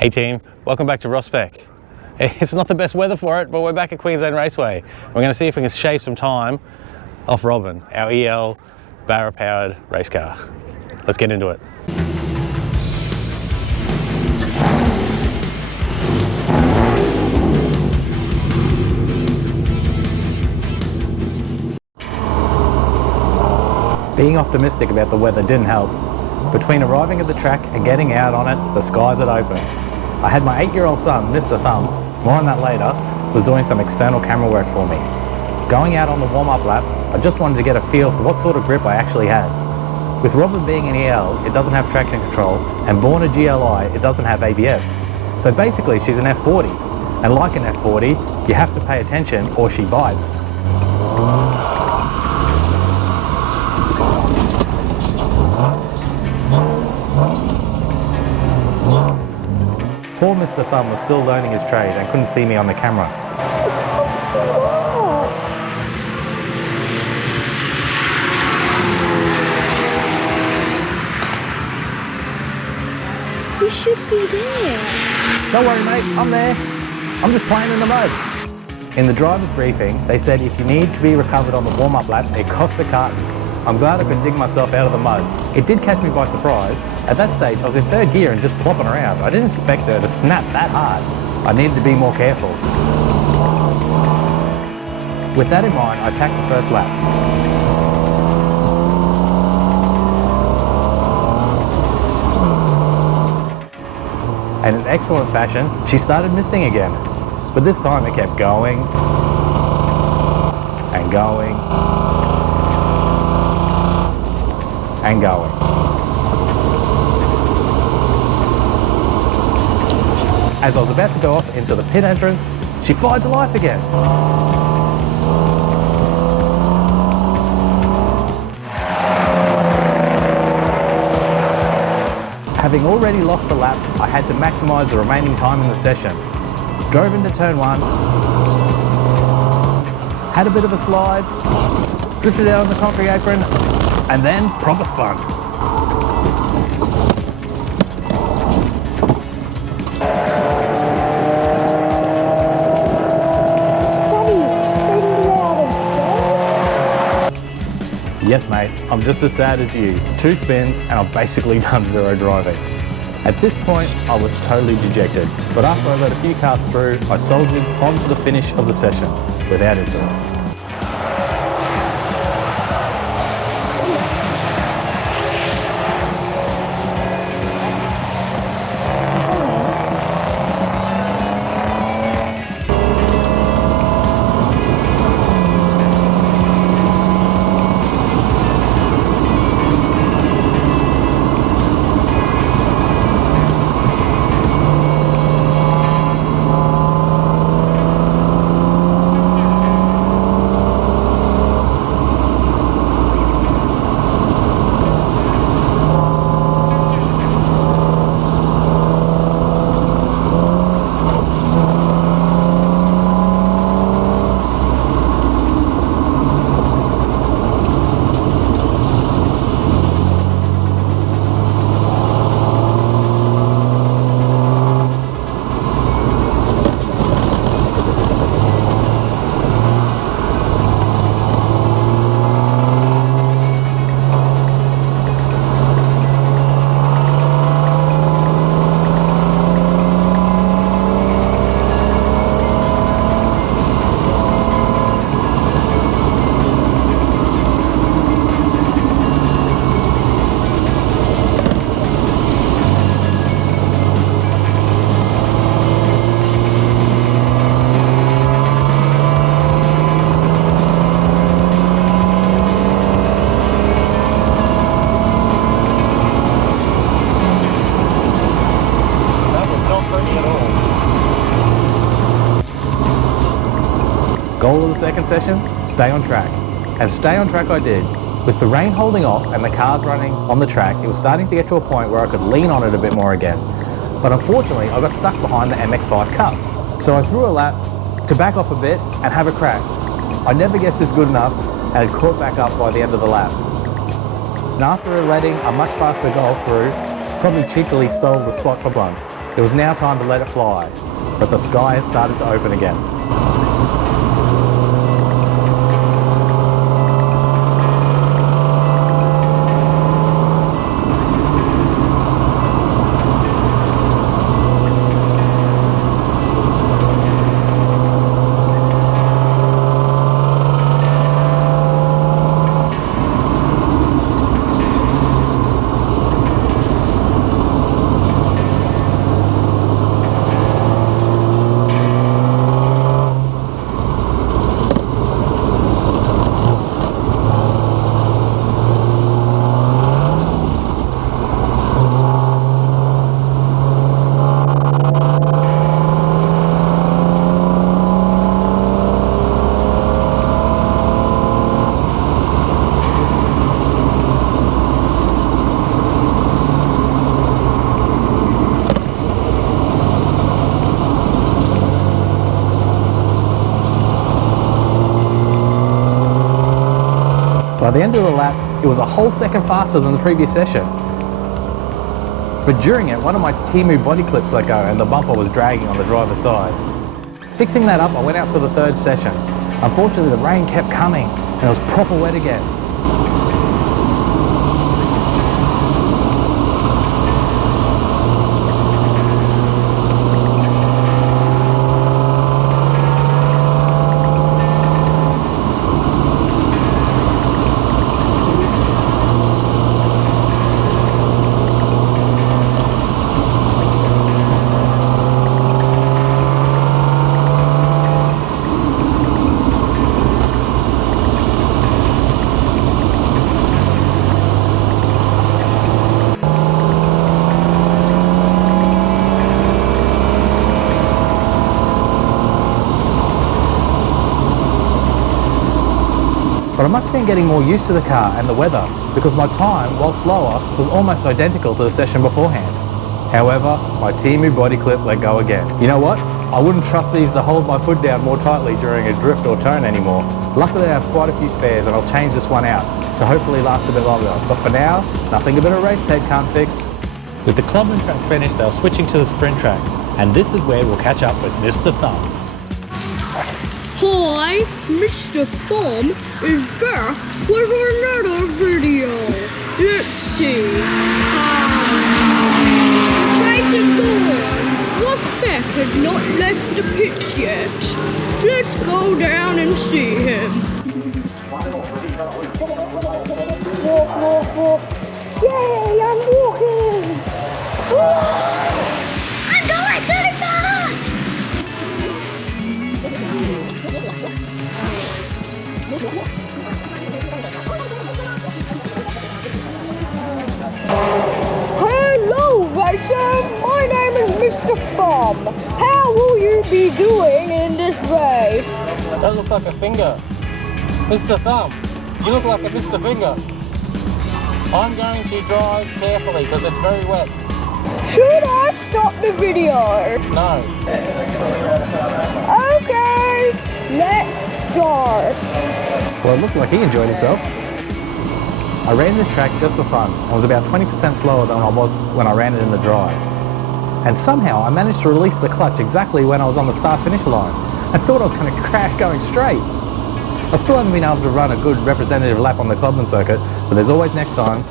Hey team, welcome back to Spec. It's not the best weather for it, but we're back at Queensland Raceway. We're going to see if we can shave some time off Robin, our EL Barra powered race car. Let's get into it. Being optimistic about the weather didn't help. Between arriving at the track and getting out on it, the skies had opened. I had my 8-year-old son, Mr. Thumb, more on that later, was doing some external camera work for me. Going out on the warm-up lap, I just wanted to get a feel for what sort of grip I actually had. With Robin being an EL, it doesn't have traction control, and born a GLI, it doesn't have ABS. So basically she's an F40, and like an F40, you have to pay attention or she bites. Poor Mr. Thumb was still learning his trade and couldn't see me on the camera. You should be there. Don't worry mate, I'm there. I'm just playing in the mud. In the driver's briefing, they said if you need to be recovered on the warm-up lap, it costs a carton. I'm glad I could dig myself out of the mud. It did catch me by surprise. At that stage, I was in third gear and just plopping around. I didn't expect her to snap that hard. I needed to be more careful. With that in mind, I attacked the first lap. And in excellent fashion, she started missing again. But this time it kept going and going and going. As I was about to go off into the pit entrance, she fired to life again. Having already lost the lap, I had to maximise the remaining time in the session. Drove into turn 1, had a bit of a slide, drifted out on the concrete apron, and then proper spun. Yes mate, I'm just as sad as you. 2 spins and I've basically done 0 driving. At this point, I was totally dejected, but after I let a few cars through, I soldiered on to the finish of the session without incident. Goal of the second session, stay on track. And stay on track I did. With the rain holding off and the cars running on the track, it was starting to get to a point where I could lean on it a bit more again. But unfortunately, I got stuck behind the MX-5 Cup. So I threw a lap to back off a bit and have a crack. I never guessed this good enough and had caught back up by the end of the lap. And after letting a much faster Golf through, probably cheekily stole the spot for Blunt. It was now time to let it fly, but the sky had started to open again. By the end of the lap, it was a whole second faster than the previous session. But during it, one of my Timu body clips let go and the bumper was dragging on the driver's side. Fixing that up, I went out for the third session. Unfortunately, the rain kept coming and it was proper wet again. But I must have been getting more used to the car and the weather because my time, while slower, was almost identical to the session beforehand. However, my Timu body clip let go again. You know what? I wouldn't trust these to hold my foot down more tightly during a drift or turn anymore. Luckily I have quite a few spares and I'll change this one out to hopefully last a bit longer. But for now, nothing a bit of race tape can't fix. With the clubman track finished, they were switching to the sprint track. And this is where we'll catch up with Mr. Thumb. Hi, Mr. Thumb is back with another video. Let's see. Racing forward. Well, Spec has not left the pits yet. Let's go down and see him. Walk, walk, walk. Yay, I'm walking. I'm going so fast. Hello, racer. My name is Mr. Thumb. How will you be doing in this race? That looks like a finger. Mr. Thumb, you look like a Mr. Finger. I'm going to drive carefully because it's very wet. Should I stop the video? No. Okay, let's start. Well, it looked like he enjoyed himself. I ran this track just for fun. I was about 20% slower than I was when I ran it in the dry. And somehow I managed to release the clutch exactly when I was on the start-finish line. I thought I was going to crash going straight. I still haven't been able to run a good representative lap on the clubman circuit, but there's always next time.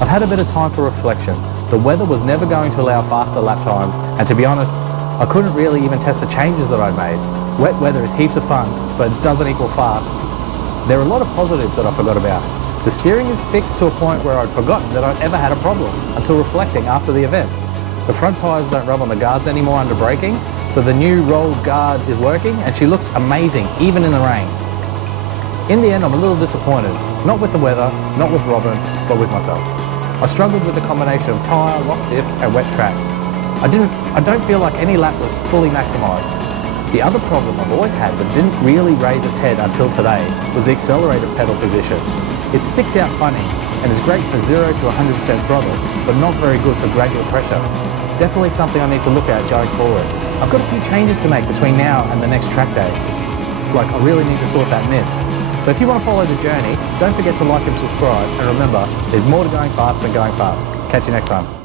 I've had a bit of time for reflection. The weather was never going to allow faster lap times, and to be honest, I couldn't really even test the changes that I made. Wet weather is heaps of fun, but it doesn't equal fast. There are a lot of positives that I forgot about. The steering is fixed to a point where I'd forgotten that I'd ever had a problem until reflecting after the event. The front tyres don't rub on the guards anymore under braking, so the new rolled guard is working and she looks amazing, even in the rain. In the end, I'm a little disappointed. Not with the weather, not with Robin, but with myself. I struggled with the combination of tyre, lock diff and wet track. I don't feel like any lap was fully maximised. The other problem I've always had that didn't really raise its head until today was the accelerator pedal position. It sticks out funny and is great for 0 to 100% throttle, but not very good for gradual pressure. Definitely something I need to look at going forward. I've got a few changes to make between now and the next track day. Like, I really need to sort that miss. So if you want to follow the journey, don't forget to like and subscribe, and remember, there's more to going fast than going fast. Catch you next time.